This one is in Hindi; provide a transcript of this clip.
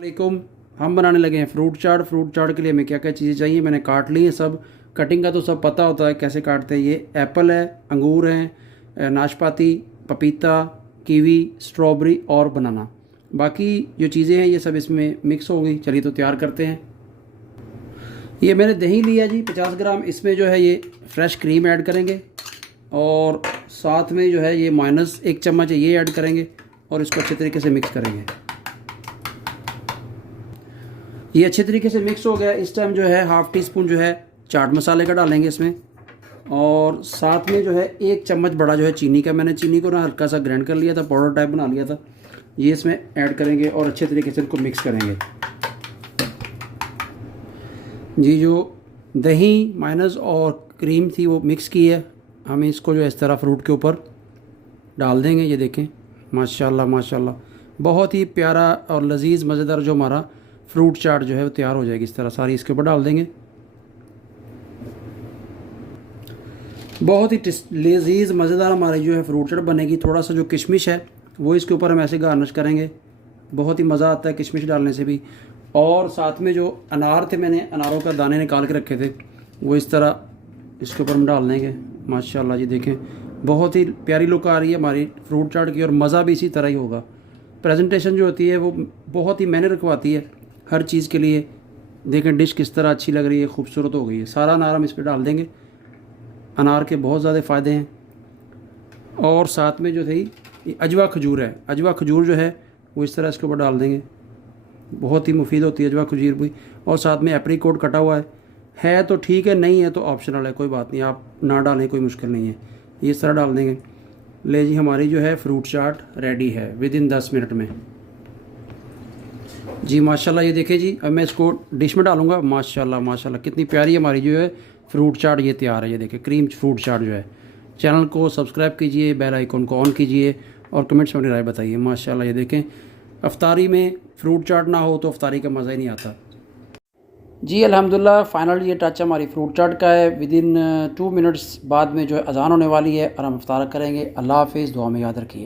वालेकुम। हम बनाने लगे हैं फ्रूट चाट। फ्रूट चाट के लिए हमें क्या क्या चीज़ें चाहिए मैंने काट ली है सब। कटिंग का तो सब पता होता है कैसे काटते हैं। ये एप्पल है, अंगूर हैं, नाशपाती, पपीता, कीवी, स्ट्रॉबेरी और बनाना। बाकी जो चीज़ें हैं ये सब इसमें मिक्स हो गई। चलिए तो तैयार करते हैं। ये मैंने दही लिया जी 50 ग्राम। इसमें जो है ये फ्रेश क्रीम ऐड करेंगे और साथ में जो है ये माइनस 1 चम्मच है ये ऐड करेंगे और इसको अच्छे तरीके से मिक्स करेंगे। ये अच्छे तरीके से मिक्स हो गया। इस टाइम जो है हाफ़ टी स्पून जो है चाट मसाले का डालेंगे इसमें और साथ में जो है 1 चम्मच बड़ा जो है चीनी का। मैंने चीनी को ना हल्का सा ग्राइंड कर लिया था, पाउडर टाइप बना लिया था। ये इसमें ऐड करेंगे और अच्छे तरीके से इसको मिक्स करेंगे जी। जो दही माइनस और क्रीम थी वो मिक्स की है, हमें इसको जो इस तरह फ्रूट के ऊपर डाल देंगे। ये देखें माशाल्लाह माशाल्लाह, बहुत ही प्यारा और लजीज मज़ेदार जो हमारा फ्रूट चाट जो है वो तैयार हो जाएगी। इस तरह सारी इसके ऊपर डाल देंगे। बहुत ही लजीज मज़ेदार हमारी जो है फ्रूट चाट बनेगी। थोड़ा सा जो किशमिश है वो इसके ऊपर हम ऐसे गार्निश करेंगे, बहुत ही मज़ा आता है किशमिश डालने से भी। और साथ में जो अनार थे, मैंने अनारों का दाने निकाल के रखे थे, वो इस तरह इसके ऊपर हम डाल देंगे। माशाल्लाह जी देखें, बहुत ही प्यारी लुक आ रही है हमारी फ्रूट चाट की और मज़ा भी इसी तरह ही होगा। प्रेजेंटेशन जो होती है वो बहुत ही मैंने रखवाती है हर चीज़ के लिए। देखें डिश किस तरह अच्छी लग रही है, खूबसूरत हो गई है। सारा अनार हम इस पर डाल देंगे। अनार के बहुत ज़्यादा फ़ायदे हैं। और साथ में जो थी ये अजवा खजूर है, अजवा खजूर जो है वो इस तरह इसके ऊपर डाल देंगे। बहुत ही मुफीद होती है अजवा खजूर भी। और साथ में एप्रीकोट कटा हुआ है तो ठीक है, नहीं है तो ऑप्शनल है, कोई बात नहीं, आप ना डालें, कोई मुश्किल नहीं है। ये इस तरह डाल देंगे। ले जी, हमारी जो है फ्रूट चाट रेडी है विद इन 10 मिनट में जी। माशाल्लाह ये देखें जी, अब मैं इसको डिश में डालूंगा। माशाल्लाह माशाल्लाह कितनी प्यारी हमारी जो है फ्रूट चाट ये तैयार है। ये देखें क्रीम फ्रूट चाट जो है। चैनल को सब्सक्राइब कीजिए, बेल आइकन को ऑन कीजिए और कमेंट्स में अपनी राय बताइए। माशाल्लाह ये देखें, अफ्तारी में फ्रूट चाट ना हो तो अफ्तारी का मज़ा ही नहीं आता जी। अल्हम्दुलिल्लाह फाइनल ये टच हमारी फ्रूट चाट का है। विद इन 2 मिनट्स बाद में जो है अज़ान होने वाली है और हम अफ्तार करेंगे। अल्लाह हाफ़िज़, दुआ में याद रखिए।